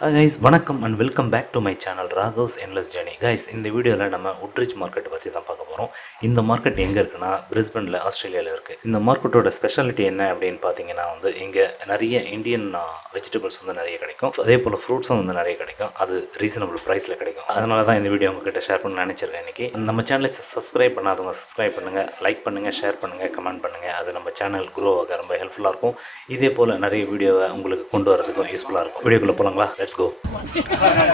Guys வணக்கம் and welcome back to my channel Raghav's endless journey. Guys இந்த வீடியோவில் நம்ம உட்ரிச் மார்க்கெட் பற்றி தான் பார்க்க போகிறோம். இந்த மார்க்கெட் எங்கே இருக்குன்னா பிரிஸ்பனில் ஆஸ்திரேலியாவில் இருக்குது. இந்த மார்க்கெட்டோட ஸ்பெஷாலிட்டி என்ன அப்படின்னு பார்த்தீங்கன்னா இங்கே நிறைய இந்தியன் வெஜிடபிள்ஸ் நிறைய கிடைக்கும். அதே போல் ஃப்ரூட்ஸும் நிறைய கிடைக்கும். அது ரீசனபிள் ப்ரைஸில் கிடைக்கும். அதனால தான் இந்த வீடியோ உங்ககிட்ட ஷேர் பண்ண நினச்சிருக்கேன். இன்றைக்கி நம்ம சேனலை சப்ஸ்கிரைப் பண்ணாதவங்க சப்ஸ்கிரைப் பண்ணுங்கள், லைக் பண்ணுங்கள், ஷேர் பண்ணுங்கள், கமெண்ட் பண்ணுங்கள். அது நம்ம சேனல் க்ரோ ஆக ரொம்ப ஹெல்ப்ஃபுல்லாக இருக்கும். இதே போல் நிறைய வீடியோவை உங்களுக்கு கொண்டு வரதுக்கும் யூஸ்ஃபுல்லாக இருக்கும். வீடியோக்குள்ளே போகலாங்களா? Let's go.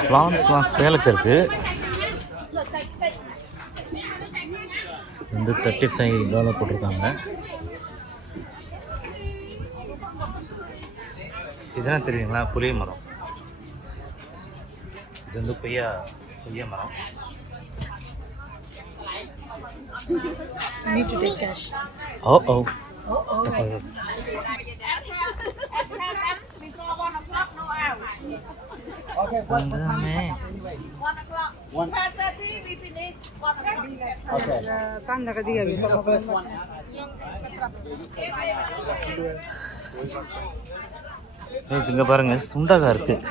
பிளான்ஸ்லாம் சேலுக்கு இருக்குது. $35 போட்டிருக்காங்க. இதெல்லாம் தெரியுங்களா? புளிய மரம். இது புளிய மரம். Need to take cash. Oh. Okay, 1 o'clock. We finish 1 o'clock. Okay. Tanda ka diya. The first one. இங்கே பாருங்கள், சுண்டக்காய் இருக்குது.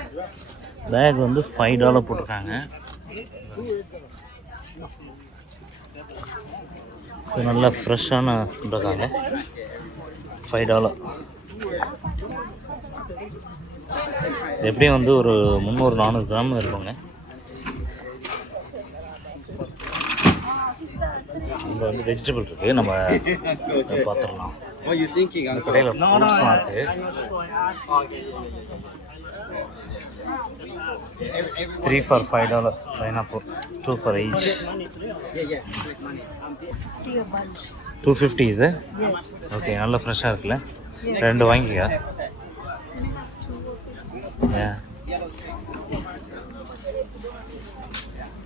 பேக் $5 போட்டிருக்காங்க. ஸோ நல்லா ஃப்ரெஷ்ஷான சுண்டக்காங்க. $5. எப்படியும் ஒரு 300-400 கிராம் இருக்குங்க. இங்கே வெஜிடபிள் இருக்குது, நம்ம பார்த்துடலாம். இந்த கடையில் ஃப்ரூட்ஸ்லாம் இருக்குது. 3 for $5. Pineapple 2 for each. 250 இது. ஓகே, நல்லா ஃப்ரெஷ்ஷாக இருக்குல்ல? 2 வாங்கிக்க.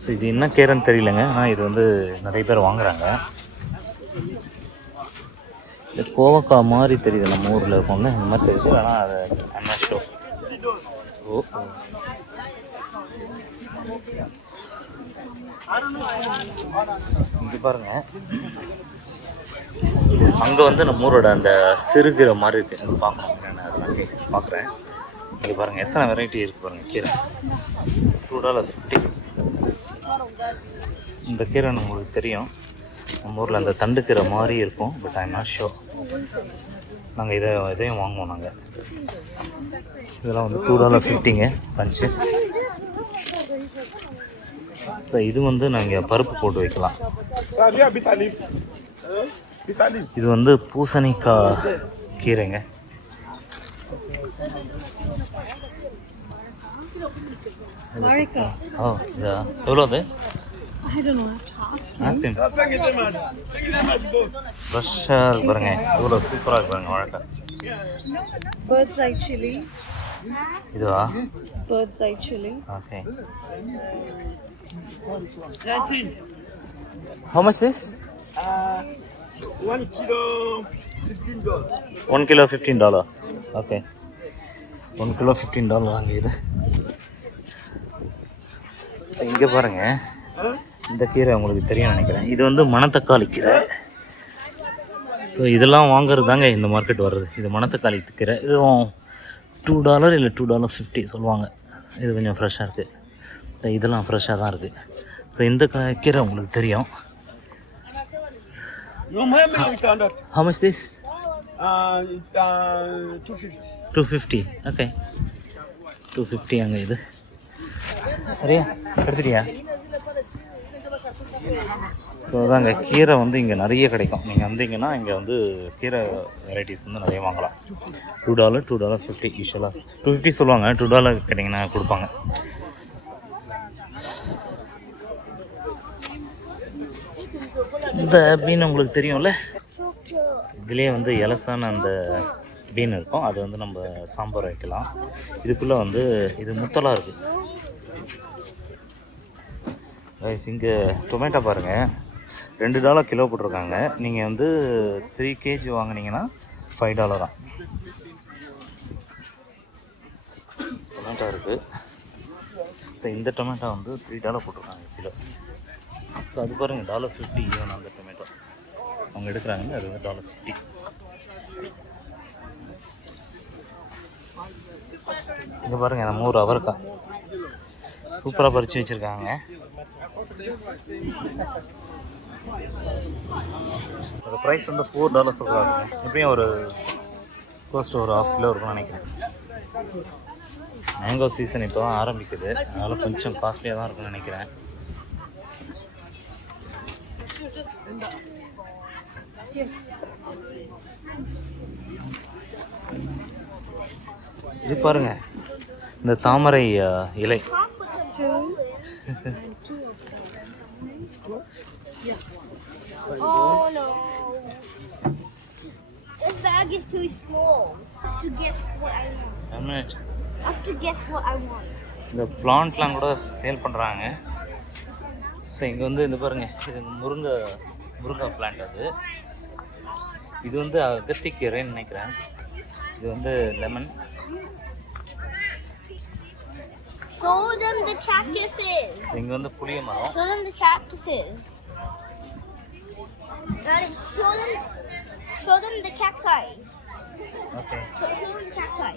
ஸோ இது என்ன கீரைன்னு தெரியலங்க, ஆனால் இது நிறைய பேர் வாங்குறாங்க. இது கோவக்காய் மாதிரி தெரியுது, நம்ம ஊரில் இருக்கோம்ல இந்த மாதிரி தெரியுது. ஆனால் அதை அன்னாஷோ. இங்கே பாருங்க, அங்கே நம்ம ஊரோட அந்த சிறுகீரை மாதிரி இருக்குது. அது பார்க்கணும், நான் அதை பார்க்குறேன். இங்கே பாருங்கள் எத்தனை வெரைட்டி இருக்குது பாருங்கள் கீரை. $2.50. இந்த கீரை நம்மளுக்கு தெரியும், நம்ம ஊரில் அந்த தண்டு கீரை மாதிரி இருக்கும். But I not show. நாங்கள் இதையும் வாங்குவோம். நாங்கள் இதெல்லாம் $2.50ங்க பஞ்சு. ஸோ இது நாங்கள் பருப்பு போட்டு வைக்கலாம். இது பூசணிக்காய் கீரைங்க. எவ்வளோ அது? I don't know. I have to ask him. ஃப்ரெஷ்ஷாக பாருங்க, எவ்வளோ சூப்பராக இருக்கு பாருங்க வாழைக்காய். Bird's eye chili. இதுவா? Bird's eye chili. Okay. How much this? 1 kilo $15. 1 kilo $15. Okay, 1 kilo $15 வாங்க. இது இங்கே பாருங்கள், இந்த கீரை உங்களுக்கு தெரியும் நினைக்கிறேன். இது மணத்தக்காளி கீரை. ஸோ இதெல்லாம் வாங்குறது தாங்க இந்த மார்க்கெட் வர்றது. இது மணத்தக்காளி கீரை. இதுவும் $2 இல்லை $2.50 சொல்லுவாங்க. இது கொஞ்சம் ஃப்ரெஷ்ஷாக இருக்குது. இதெல்லாம் ஃப்ரெஷ்ஷாக தான் இருக்குது. ஸோ இந்த கீரை உங்களுக்கு தெரியும். How much this? 250. ஓகே, 250 அங்கே. இது சரியா எடுத்துட்டியா? ஸோ அதாங்க கீரை இங்கே நிறைய கிடைக்கும். நீங்கள் வந்தீங்கன்னா இங்கே கீரை வெரைட்டிஸ் நிறைய வாங்கலாம். $2, $2.50 யூஸ்வலாக 250 சொல்லுவாங்க. $2 கேட்டிங்கன்னா கொடுப்பாங்க. இந்த பீன் உங்களுக்கு தெரியும்ல, இதுலேயே இலசான அந்த பீன் இருக்கும். அது நம்ம சாம்பார் வைக்கலாம். இதுக்குள்ளே இது முத்தலாக இருக்குது. இங்கே டொமேட்டோ பாருங்கள், $2 கிலோ போட்டிருக்காங்க. நீங்கள் 3 kg வாங்கினீங்கன்னா $5 தான். டொமேட்டோ இருக்குது. ஸோ இந்த டொமேட்டோ $3 போட்டிருக்காங்க கிலோ. ஸோ அது பாருங்கள் $1.50 ஈவன் அந்த டொமேட்டோ அவங்க எடுக்கிறாங்க. அது $1.50. இங்கே பாருங்கள் நம்ம ஊர் அவரைக்காய் சூப்பராக பறித்து வச்சுருக்காங்க. அதோட ப்ரைஸ் வந்து $4 சொல்கிறாங்க. எப்படியும் ஒரு கோஸ்ட் ஒரு 1/2 கிலோ இருக்கும்னு நினைக்கிறேன். மேங்கோ சீசன் இப்போ தான் ஆரம்பிக்குது, அதனால் கொஞ்சம் காஸ்ட்லியாக தான் இருக்கும்னு நினைக்கிறேன். இது பாருங்க, இந்த தாமரை இலை. Oh no. This bag is too small. I have to guess what I want. I have to guess what I want. இந்த பிளான்ட்லாம் கூட சேல் பண்ணுறாங்க. ஸோ இங்கே வந்து இந்த பாருங்கள், இது முருங்கை பிளான்ட். அது இது வந்து அகத்திக்கீரைன்னு நினைக்கிறேன். இது வந்து lemon. Show them the cactuses. இங்கே வந்து புளிய மரம். Show them the cactuses. Daddy, show them the cacti. Okay. Show them the cacti.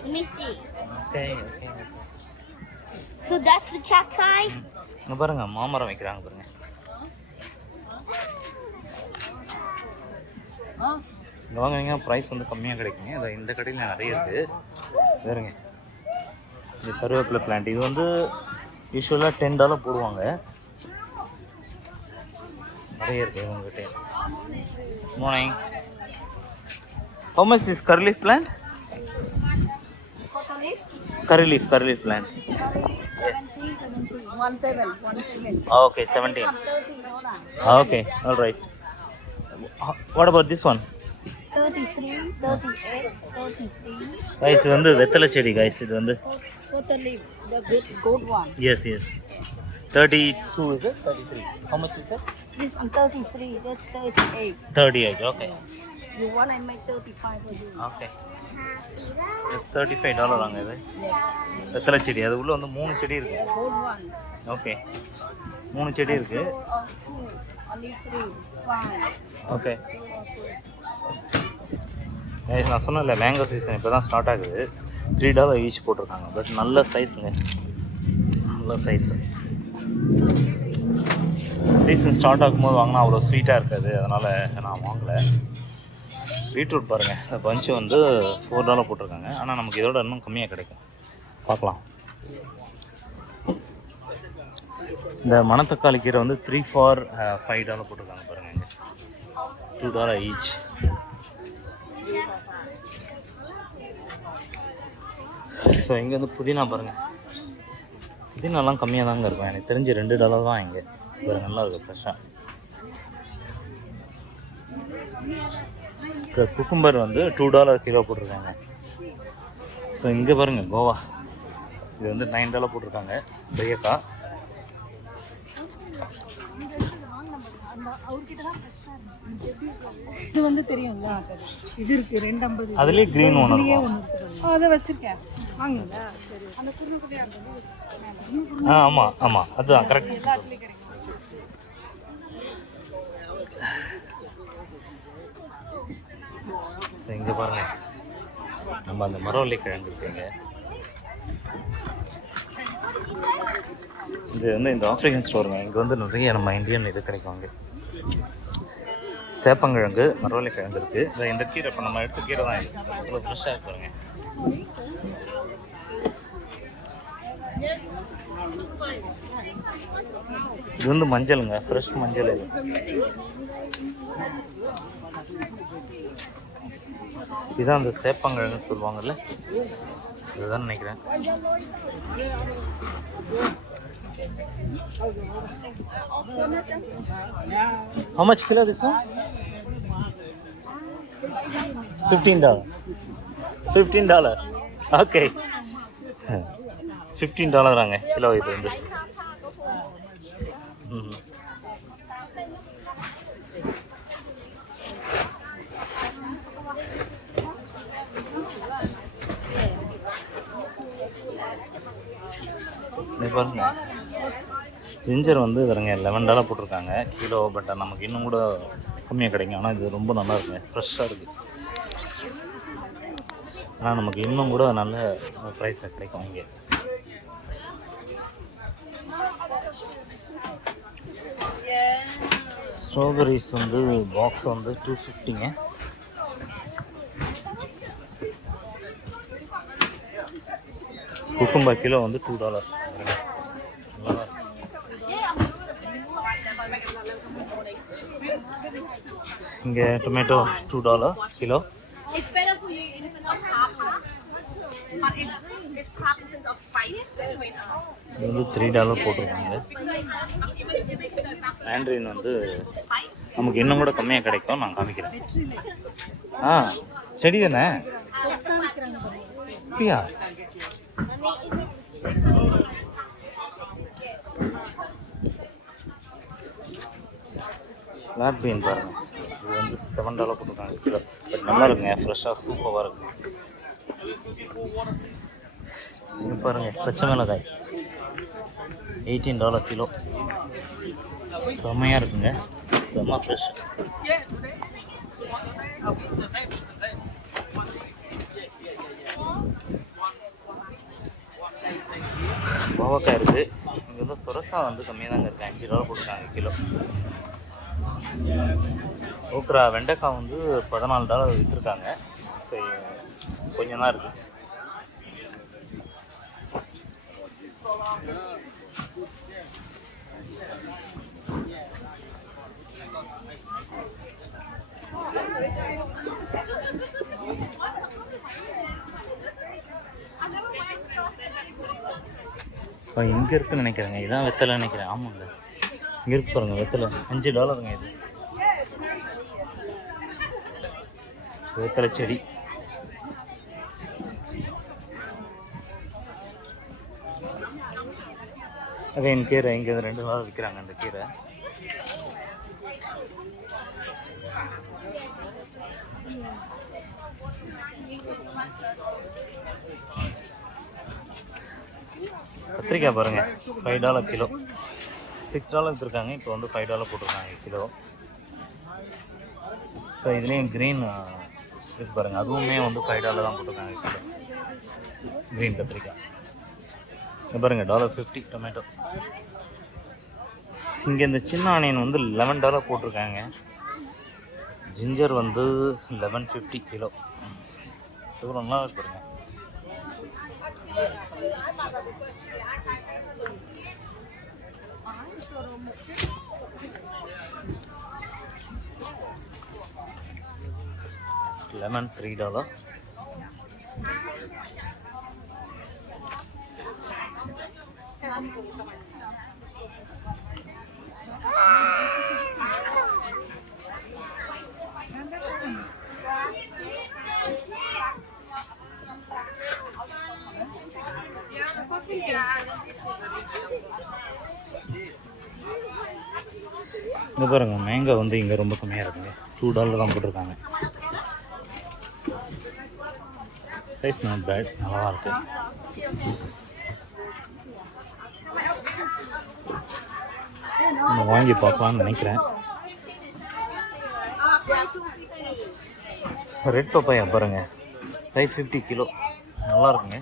Let me see. Okay okay. So that's the cacti. இங்கே பாருங்க, மாமரம் வைக்கிறாங்க பாருங்க. இங்கே வாங்கினீங்கன்னா ப்ரைஸ் வந்து கம்மியாக கிடைக்குங்க. இந்த கடையில் நிறைய இருக்குது. வேறுங்க, இந்த கருவேப்பிலை பிளான்ட் இது வந்து யூஸ்வலாக $10 போடுவாங்க. நிறைய இருக்குது இவங்ககிட்ட. Morning. How much this curry leaf plant? Curry leaf plant. 17. Okay, 17. Okay, all right. What about this one? 33, 38, 33. Guys, இது வந்து வெத்தலை செடி guys. இது வந்து Total leaf, the good one. yes. 32 is it? 33. How much is it? This one 33, that's 38. 38. Okay. You want I make 35 for you? Okay. It's $35 ஆங்க இது. வெத்தலை செடி. அது உள்ள வந்து 3 செடி இருக்கு. Good one. ஓகே, 3 செடி இருக்கு. Two, only 3, 5. ஓகே. நான் சொன்னேன்ல, மேங்கோ சீசன் இப்போ தான் ஸ்டார்ட் ஆகுது. $3 ஈச் போட்டிருக்காங்க. பட் நல்ல சைஸுங்க, நல்ல சைஸு. சீசன் ஸ்டார்ட் ஆகும்போது வாங்கினா அவ்வளோ ஸ்வீட்டாக இருக்காது, அதனால் நான் வாங்கலை. பீட்ரூட் பாருங்கள், இந்த பஞ்சு வந்து $4 போட்டிருக்காங்க. ஆனால் நமக்கு இதோட இன்னும் கம்மியாக கிடைக்கும். பார்க்கலாம். இந்த மணத்தக்காளி கீரை வந்து 3 for $5 போட்டிருக்காங்க பாருங்கள். இங்கே $2 ஈச். ஸோ இங்கே வந்து புதினா பாருங்கள். புதினாலாம் கம்மியாக தாங்க இருக்கும். எனக்கு தெரிஞ்சு $2 தான் இங்கே. பாருங்கள், நல்லா இருக்குது ஃப்ரெஷ்ஷாக. ஸோ குக்கும்பர் வந்து $2 கிலோ போட்டிருக்காங்க. ஸோ இங்கே பாருங்கள், கோவா இது வந்து $9 போட்டிருக்காங்க. பெரியக்கா. இது வந்து தெரியும்ல, இது இருக்கு 250. அதுலேயே க்ரீன் ஒன்று இருக்கும். அதை வச்சிருக்கேன், வாங்குங்களா? சரி, அந்த குருக்குள்ளே ஆமாம் அதுதான் கரெக்ட். எல்லாத்துலேயும் கிடைக்கும். இங்கே பாருங்க, நம்ம அந்த மரவள்ளி கிழங்கு இருக்குங்க. இது வந்து இந்த ஆஃப்ரிக்கன் ஸ்டோருங்க. இங்கே வந்து நிறைய நம்ம இந்தியன் இது கிடைக்கும். அங்கே சேப்பங்கிழங்கு, மரவள்ளி கிழங்கு இருக்குது. இந்த கீரை இப்போ நம்ம எடுத்த கீரை தான். இது இவ்வளோ ஃப்ரெஷ்ஷாக இருக்குங்க. இது வந்து மஞ்சளுங்க, ஃப்ரெஷ் மஞ்சள். இது இதுதான் அந்த சேப்பங்கிழங்கு சொல்லுவாங்கல்ல, இதுதான் நினைக்கிறேன். How much kilo this one? $15. $15. Okay. $15 ஆங்க கிலோ இது வந்து. பாருங்க, ஜிஞ்சர் வந்து பாருங்க $11 போட்டிருக்காங்க கிலோ. பட் நமக்கு இன்னும் கூட கம்மியாக கிடைக்கும். ஆனால் இது ரொம்ப நல்லா இருக்குங்க, ஃப்ரெஷ்ஷாக இருக்குது. ஆனால் நமக்கு இன்னும் கூட நல்ல ப்ரைஸில் கிடைக்கும் இங்கே. ஸ்ட்ராபெரிஸ் வந்து பாக்ஸ் வந்து 250ங்க. குக்கும்பர் கிலோ வந்து $2. இங்கே tomato $2 kilo. It's better for you in the sense of carb, but it's carb in the sense of spice between us. இது வந்து $3 போட்டிருக்காங்க. மேண்ட்ரின் வந்து நமக்கு இன்னும் கூட கம்மியாக கிடைக்கும். நான் காமிக்கிறேன். செடி தானே அப்படியா? பிளாக் பீன் பாருங்கள், இது வந்து $7 போட்டிருக்காங்க கிலோ. பட் நல்லா இருக்குங்க, ஃப்ரெஷ்ஷாக சூப்பராக இருக்கும். இது பாருங்கள், பச்சை மிளகாய் $18 கிலோ. செம்மையாக இருக்குங்க, செம்ம ஃப்ரெஷ். பாவக்காய் இருக்குது. இங்கே வந்து சுரக்காய் வந்து கம்மியாக தாங்க இருக்குது, $5 போட்டிருக்காங்க கிலோ. ஓக்ரா வெண்டைக்காய் வந்து $14 விற்றுருக்காங்க. சரி, கொஞ்சம் தான் இருக்குது. இங்கே இருக்குன்னு நினைக்கிறேங்க, இதான் வெத்தலை நினைக்கிறேன். ஆமாங்க, இங்கே இருக்கு பாருங்க வெத்தலை, $5ங்க இது. வெத்தலை செடி. அதே என் கீரை இங்கே $2 விற்கிறாங்க அந்த கீரை. கத்திரிக்காய் பாருங்கள், $5 கிலோ. $6 விற்றுருக்காங்க, இப்போ வந்து $5 போட்டிருக்காங்க கிலோ. ஸோ இதுலேயும் க்ரீன் இது பாருங்கள், அதுவுமே வந்து $5 தான் போட்டிருக்காங்க கிலோ. க்ரீன் கத்திரிக்காய் இங்கே பாருங்கள், $1.50 டொமேட்டோ. இங்கே இந்த சின்ன ஆனியன் வந்து $11 போட்டிருக்காங்க. ஜிஞ்சர் வந்து $11.50 கிலோ. எவ்வளோ நல்லா இருக்கு பாருங்க. லெமன் $3. இங்கே பாருங்க, மேங்கோ வந்து இங்கே ரொம்ப கம்மியாக இருக்குங்க, $2 தான் போட்டிருக்காங்க. சைஸ் நாட் பேட், நல்லா இருக்கு. நம்ம வாங்கி பார்க்கலான்னு நினைக்கிறேன். ரெட் பப்பாயா பாருங்க, $5.50 கிலோ, நல்லா இருக்குங்க.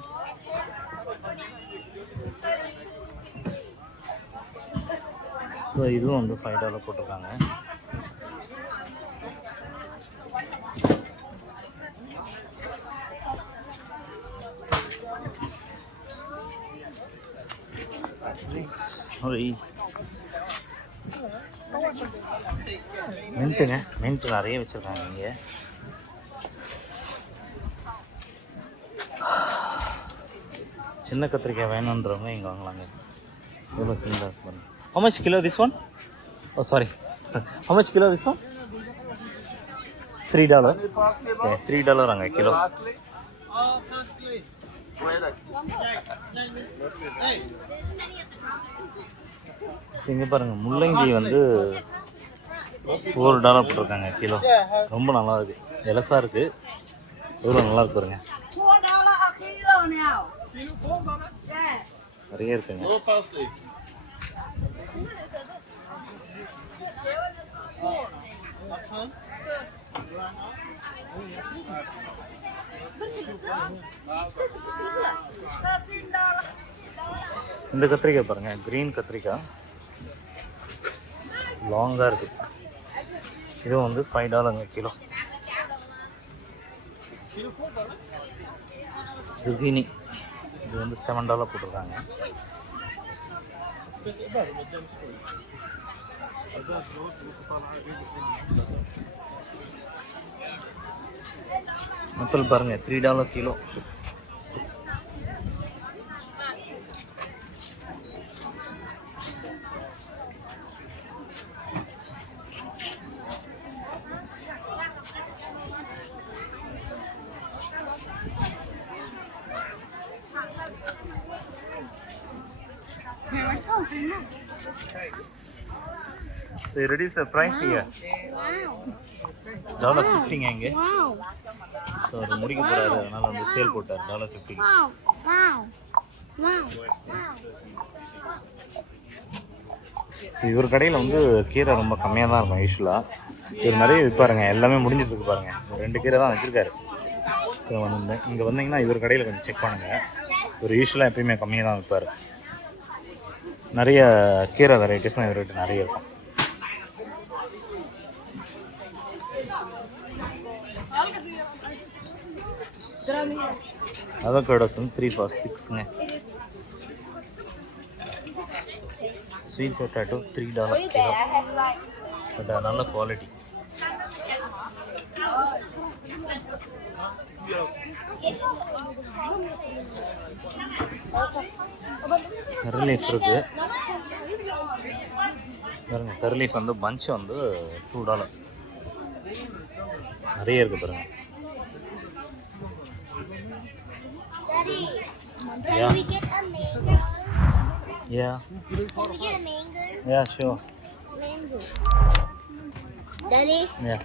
ஸோ இதுவும் வந்து $5 போட்டிருக்காங்க. மின்ட்டுங்க, மின்ட்டு நிறைய வச்சுருக்காங்க இங்கே. சின்ன கத்திரிக்காய் வேணுன்றவங்க இங்கே வாங்கலாங்க. எவ்வளோ சின்னதாக இருக்கு. How much kilo this one? Oh, sorry. How much kilo this one? $3. Okay, $3 அங்கே கிலோ. இங்கே பாருங்கள், முள்ளங்கி வந்து $4 போட்டிருக்காங்க கிலோ. ரொம்ப நல்லா இருக்குது, எலசாக இருக்குது. எவ்வளோ நல்லா இருக்கு பாருங்க, நிறைய இருக்குங்க. இந்த கத்திரிக்காய் பாருங்கள், க்ரீன் கத்திரிக்காய் லாங்காக இருக்குது. இதுவும் வந்து $5 கிலோ. zucchini இது வந்து $7 போட்டிருக்காங்க. ஆப்பிள் பாருங்கள், $3 kilo. So you reduce the price here. $50 இங்கே. ஸோ அது முடிக்க போகிறாரு, அதனால் வந்து சேல் போட்டார் $50. ஸோ இவர் கடையில் வந்து கீரை ரொம்ப கம்மியாக தான் இருக்கும் யூஸ்வலாக. இவர் நிறைய விற்பாருங்க, எல்லாமே முடிஞ்சிட்டு பாருங்கள். 2 கீரை தான் வச்சுருக்காரு. ஸோ வந்து இங்கே வந்தீங்கன்னா இவர் கடையில் கொஞ்சம் செக் பண்ணுங்கள். இவர் யூஸ்வலாக எப்பயுமே கம்மியாக தான் விற்பார். நிறைய கீரை வெரைட்டிஸ்லாம் இவர்கிட்ட நிறைய இருக்கும். அவகேடோஸ் வந்து 3 for $6ங்க. Sweet potato $3 kilo. பட் நல்ல குவாலிட்டி. கரி லீஃப் இருக்குது பாருங்க. கரி லீஃப் வந்து பஞ்ச் வந்து $2 நிறைய இருக்குது பாருங்கள். Can we get a mango? Yeah. Can we get a mango? Yeah, sure. Mango. Daddy, Yeah.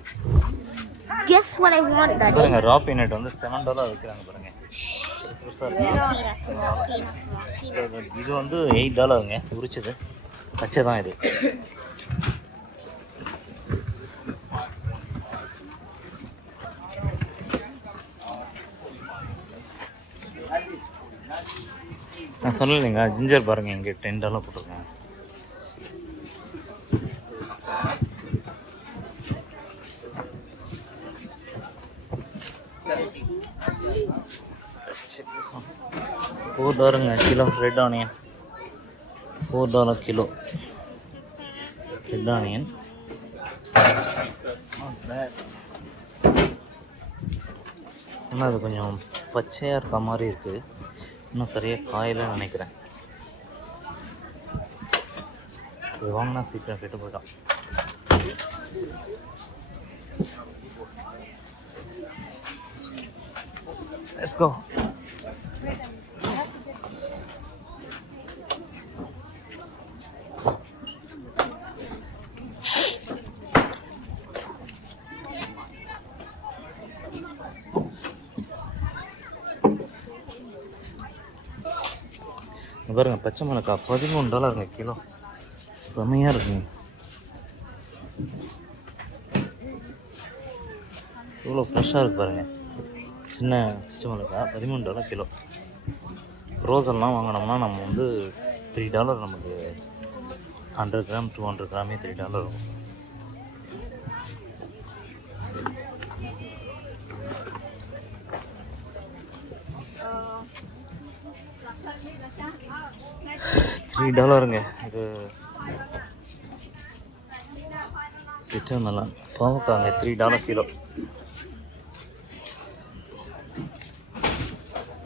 guess what I want, Daddy? பாருங்க, ரா பீனட் வந்து $7 விற்கிறாங்க பாருங்க. பெருசா இருக்கு. இது வந்து $8ங்க உரிச்சது. பச்சை தான் இது. நான் சொல்லலைங்க, ஜிஞ்சர் பாருங்கள் இங்கே $10 போட்டிருக்கேன். $4 kilo red onion. $4 kilo red onion. ஆனால் அது கொஞ்சம் பச்சையாக இருக்க மாதிரி இருக்குது. இன்னும் சரியாக காயலன்னு நினைக்கிறேன். இது வாங்கினா சீக்கிரம் கெட்டு போயிட்டான். Let's go. பாருங்க, பச்சை மிளகாய் $13 கிலோ. செமையாக இருக்குங்க. இவ்வளோ ஃப்ரெஷ்ஷாக இருக்குது பாருங்கள். சின்ன பச்சை மிளகாய் $13 கிலோ. ரோஸெல்லாம் வாங்கினோம்னா நம்ம வந்து $3 நமக்கு 100 கிராம் 200 கிராமே $3 இருக்கும். $3ங்க இது. கிட்ட நல்லா பாவக்காங்க $3 கிலோ.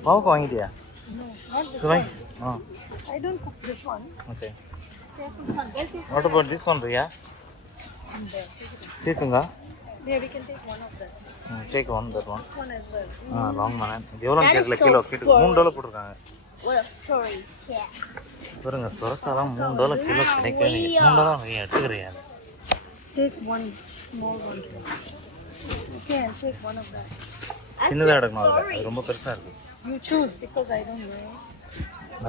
பாவக்காய் வாங்கிட்டியா? I don't cook this one. Okay. What about this one, Riya? Takeunga? Yeah, we can take one of them. Take one, that one. This one as well. Long man. இது எவ்வளோ கேட்கல kilo? $3 போட்டிருக்காங்க. Sorry. Yeah. பாருங்க, சுரக்காலாம் $3 kilo கிடைக்கவே இல்லை. $3 நீ எடுத்துக்கிறியா? Take one small one. You can take one of that. சின்னதாக எடுக்கணும். அதில் அது ரொம்ப பெருசாக இருக்குது. You choose because I don't know.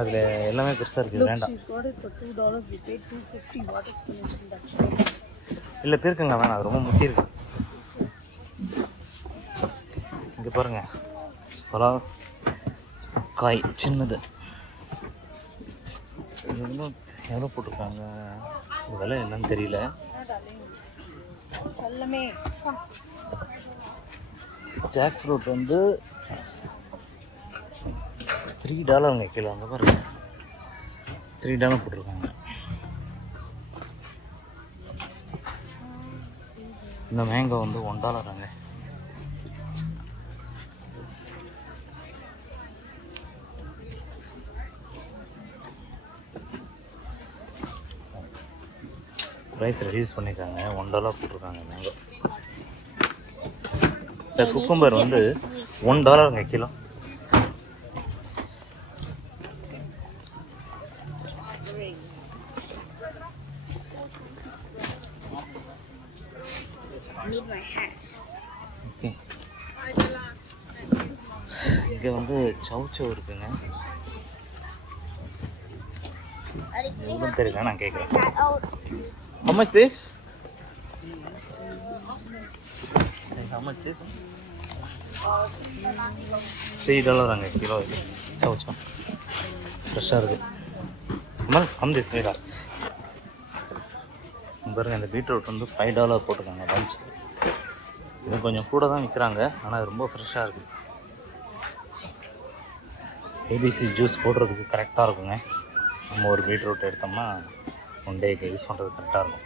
அதில் எல்லாமே பெருசாக இருக்குது. Look, வேண்டாம். she's got it for $2. We paid $2.50. What is finished in that shop? இல்லை, பேருக்குங்க வேணாம், அது ரொம்ப முக்கியம் இருக்குது. இங்கே பாருங்கள் பழம் காய் சின்னது இது வந்து எவ்வளோ போட்டிருக்காங்க விலை என்னன்னு தெரியல. ஜாக் ஃப்ரூட் வந்து $3 கிலோ. அங்கே பாருங்க $3 போட்டிருக்காங்க. இந்த மேங்கோ வந்து $1. ப்ரைஸ் ரெடியூஸ் பண்ணியிருக்காங்க. $1 போட்டிருக்காங்க மேங்கோ. இந்த குக்கும்பர் வந்து $1 கிலோ. ஓகே, இங்கே வந்து சவுச்சவ் இருக்குங்க. எவ்வளோ தெரியல, நான் கேட்குறேன். How much this? How much this? $3 kilo. இது சவுச்சவ் ஃப்ரெஷ்ஷாக இருக்குது. அம்மல் கம் திஸ் வேடா. பாருங்கள், இந்த பீட்ரூட் வந்து $5 போட்டிருக்காங்க லஞ்ச். இது கொஞ்சம் கூட தான் விற்கிறாங்க, ஆனால் ரொம்ப ஃப்ரெஷ்ஷாக இருக்குது. ஏபிசி ஜூஸ் போடுறதுக்கு கரெக்டாக இருக்குங்க. நம்ம ஒரு பீட்ரூட் எடுத்தோம்னா ஒன் டேக்கு யூஸ் பண்ணுறது கரெக்டாக இருக்கும்.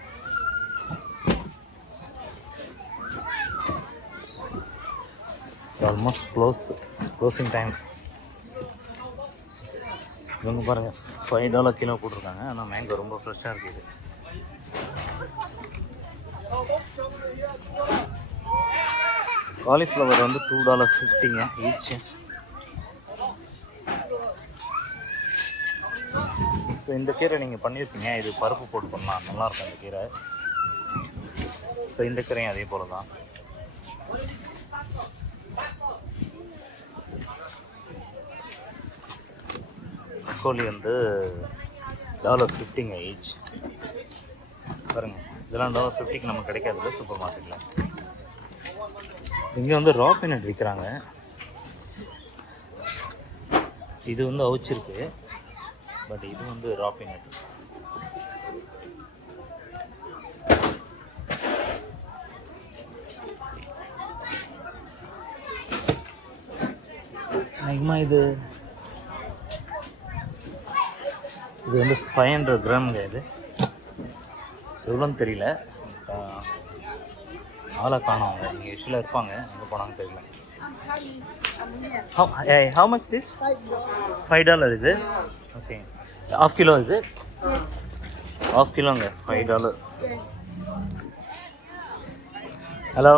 Almost closing time. இவங்க பாருங்கள் $5 கிலோ போட்டிருக்காங்க, ஆனால் மேங்கோ ரொம்ப ஃப்ரெஷ்ஷாக இருக்குது. காலிஃப்ளவர் வந்து $2.50 ஈச். ஸோ இந்த கீரை நீங்கள் பண்ணியிருப்பீங்க, இது பருப்பு போட்டு பண்ணலாம், நல்லாயிருக்கும் இந்த கீரை. ஸோ இந்த கீரையும் அதே போல் தான். தக்காளி வந்து $50 ஈச். பாருங்கள், இதெல்லாம் $50 நமக்கு கிடைக்காதுல்ல சூப்பர் மார்க்கெட்டில். இங்கே வந்து ரா பீனட் விற்கிறாங்க. இது வந்து அவிச்சிருக்கு, பட் இது வந்து ரா பீனட். அதிகமாக இது வந்து 500 கிராமுங்க. இது எவ்வளோன்னு தெரியல, ஆளை காணும். அவங்க இங்கே யூஸ்வலாக இருப்பாங்க, எங்கே போனாங்கன்னு தெரியல. How much this? $5 is it? Okay. Half kilo is it? Half kilo nga $5. Hello.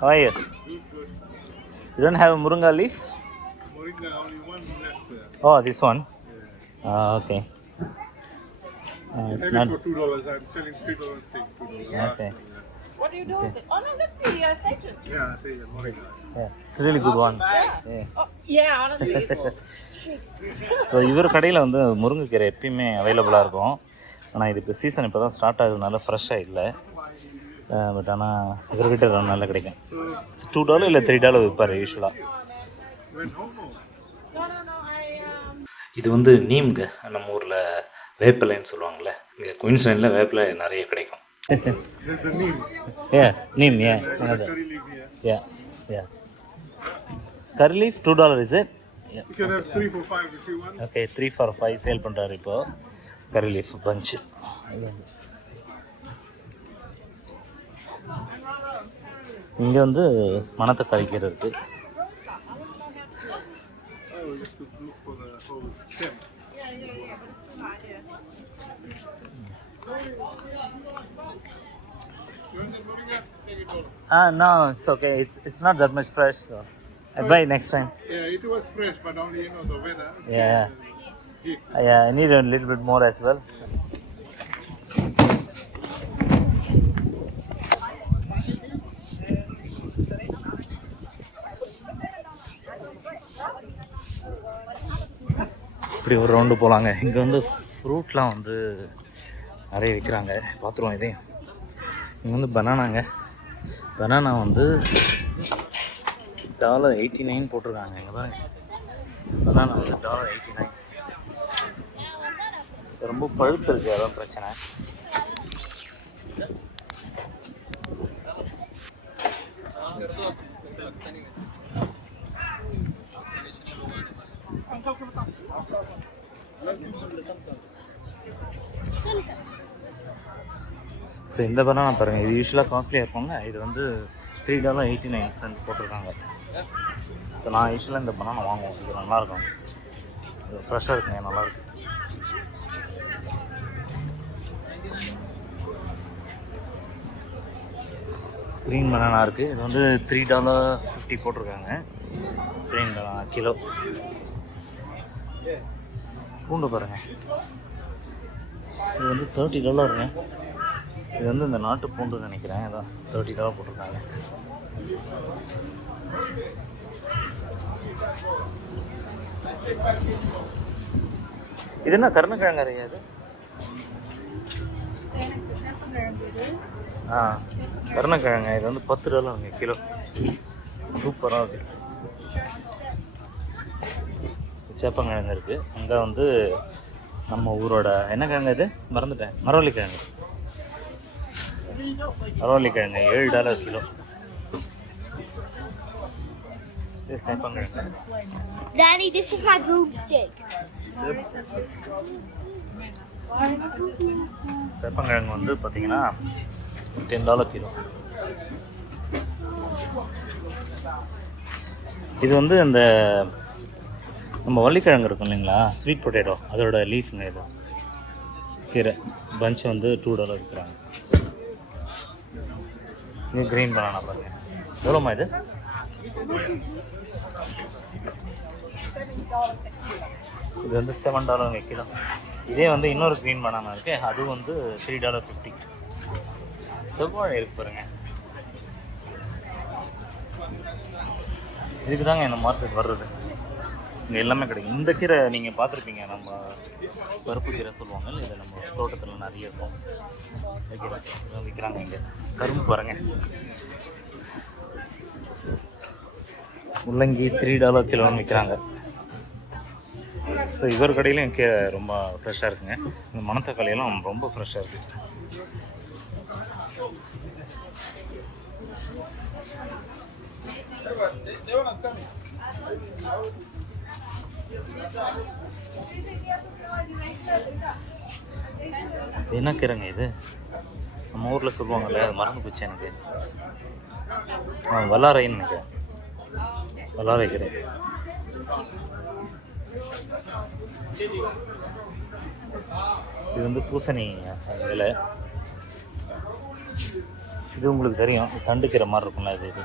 How are you? You don't have a moringa leaf? Moringa, only one left there. Oh, this one. Okay. It's not For $2. I'm selling $3 thing. $2. okay. What do you do with it? Oh no, that's the sachet. Yeah, I say moringa. Yeah, it's really good one. Yeah. Oh, yeah, honestly. So இவர் கடையில் வந்து முருங்கைக்கீரை எப்பயுமே அவைலபிளாக இருக்கும். ஆனால் இது இப்போ சீசன் இப்போ தான் ஸ்டார்ட் ஆகுதுனால ஃப்ரெஷ்ஷாக இல்லை. பட் ஆனால் இவர்கிட்ட ரொம்ப நல்லா கிடைக்கும். $2 இல்லை $3 விற்பார் யூஸ்வலாக. இது வந்து நீம்ங்க, நம்ம ஊரில் வேப்பிலைன்னு சொல்லுவாங்கள்ல. இங்கே குயின்ஸ்லாண்டில் வேப்பிலை நிறைய கிடைக்கும். Yeah, neem, yeah. Another. Yeah, yeah. Curry leaf, $2, is it? Yeah. You can have 3 for 5 if you want. Okay, 3 for 5 sale பண்ணுறாரு இப்போ. கறி லீஃப் பஞ்சு. இங்கே வந்து மணத்தக்காளி கீரை இருக்குது. No, it's okay. It's not that much fresh, so I buy next time. Yeah, it was fresh, but only the weather. Yeah. Yeah, I need a little bit more as well. இப்படி ஒரு round போகலாங்க. இங்கே வந்து ஃப்ரூட்லாம் வந்து நிறைய விற்கிறாங்க, பார்த்துருவோம் இதையும். இங்கே வந்து பனானாங்க. பனானா வந்து $89 போட்டிருக்காங்க. இங்கே தான் பனானா வந்து $89. ரொம்ப பழுத்து இருக்கு, அதான் பிரச்சனை. ஸோ இந்த பனானா பாருங்கள், இது யூஸ்வலாக காஸ்ட்லியாக இருக்கும்ல, இது வந்து $3.89 போட்டிருக்காங்க. ஸோ நான் யூஸ்வலாக இந்த பனானா வாங்குவோம், இது நல்லாயிருக்கும், இது ஃப்ரெஷ்ஷாக இருக்குங்க, நல்லாயிருக்கும். க்ரீன் பனானா இருக்குது, இது வந்து $3.50 போட்டிருக்காங்க. Green banana kilo. பூண்டு பாருங்கள், இது வந்து $30. இது வந்து இந்த நாட்டு பூண்டுன்னு நினைக்கிறேன், அதான் $30 போட்டிருக்காங்க. இது என்ன கருணக்கிழங்கு அறியாது? கருணக்கிழங்கு, இது வந்து $10 கிலோ. சூப்பராக இருக்குது. சேப்பங்கிழங்கு இருக்குது. அங்கே வந்து நம்ம ஊரோட என்ன கிழங்கு இது மறந்துட்டேன், மரவள்ளிக்கிழங்கு. மரவள்ளிக்கிழங்கு $7 கிலோ. இது சேப்பங்கிழங்கு. Daddy, this is my broomstick. சேப்பங்கிழங்கு வந்து பார்த்தீங்கன்னா $10 கிலோ. இது வந்து இந்த நம்ம வள்ளிக்கிழங்கு இருக்கும் இல்லைங்களா, ஸ்வீட் பொட்டேட்டோ, அதோட லீஃப்ங்க. இது கீரை பஞ்ச் வந்து $2 விற்கிறாங்க. இது க்ரீன் பனானா பாருங்க, எவ்வளோமா இது? இது வந்து $7 கிலோ. இதே வந்து இன்னொரு க்ரீன் பனானா இருக்குது, அது வந்து $3.50. செவ்வாழை இருக்கு பாருங்க. இதுக்கு தாங்க இந்த மார்க்கெட் வர்றது, இங்கே எல்லாமே கிடைக்கும். இந்த கீரை நீங்கள் பார்த்துருப்பீங்க, நம்ம பருப்பு கீரை சொல்லுவாங்க, இதை நம்ம தோட்டத்தில் நிறைய இருக்கும். இந்த கீரை விற்கிறாங்க இங்கே. கரும்பு பாருங்கள், முள்ளங்கி $3 கிலோன்னு விற்கிறாங்க. ஸோ இவர் கடையிலும் கீரை ரொம்ப ஃப்ரெஷ்ஷாக இருக்குங்க. இந்த மணத்தக்காளியெல்லாம் ரொம்ப ஃப்ரெஷ்ஷாக இருக்குது. என்ன கீரைங்க இது? நம்ம ஊரில் சொல்லுவாங்கல்ல, அது மறந்து போச்சு எனக்கு. வல்லாரைன்னு நினைக்கிறேன், வல்லாரை கீரை. இது வந்து பூசணி இலை. இது உங்களுக்கு தெரியும், தண்டு கீரை மாதிரி இருக்கும்ல இது. இது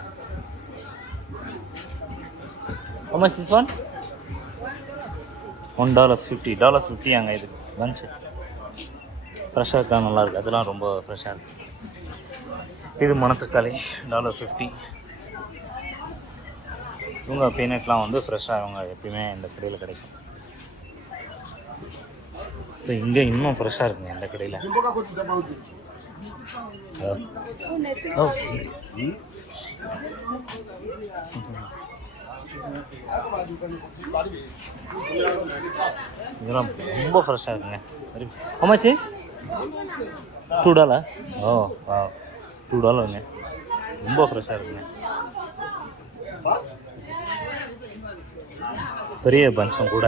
how much this one? $1.50 அங்கே இது பஞ்சு. ஃப்ரெஷ்ஷாக இருக்கா, நல்லாயிருக்கு. அதெல்லாம் ரொம்ப ஃப்ரெஷ்ஷாக இருக்குது. இது மணத்தக்காளி $1.50. இவங்க பீனட்லாம் வந்து ஃப்ரெஷ்ஷாக அவங்க எப்பயுமே இந்த கடையில் கிடைக்கும். ஸோ இங்கே இன்னும் ஃப்ரெஷ்ஷாக இருக்குங்க இந்த கடையில். இதெல்லாம் ரொம்ப ஃப்ரெஷ்ஷாக இருக்குங்க. how much is? $2. ஓ $2ங்க. ரொம்ப ஃப்ரெஷ்ஷாக இருக்குங்க. பெரிய பஞ்சம் கூட.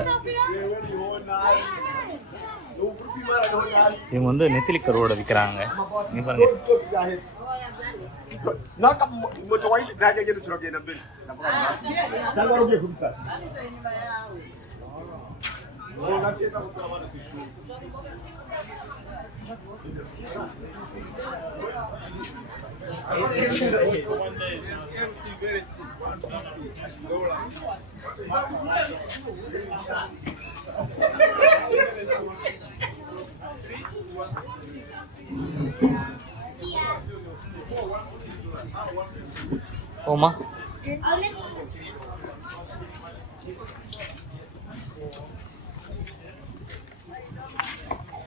இவங்க வந்து நெத்திலி கருவோட விற்கிறாங்க. இங்கே பாருங்க. ஓமா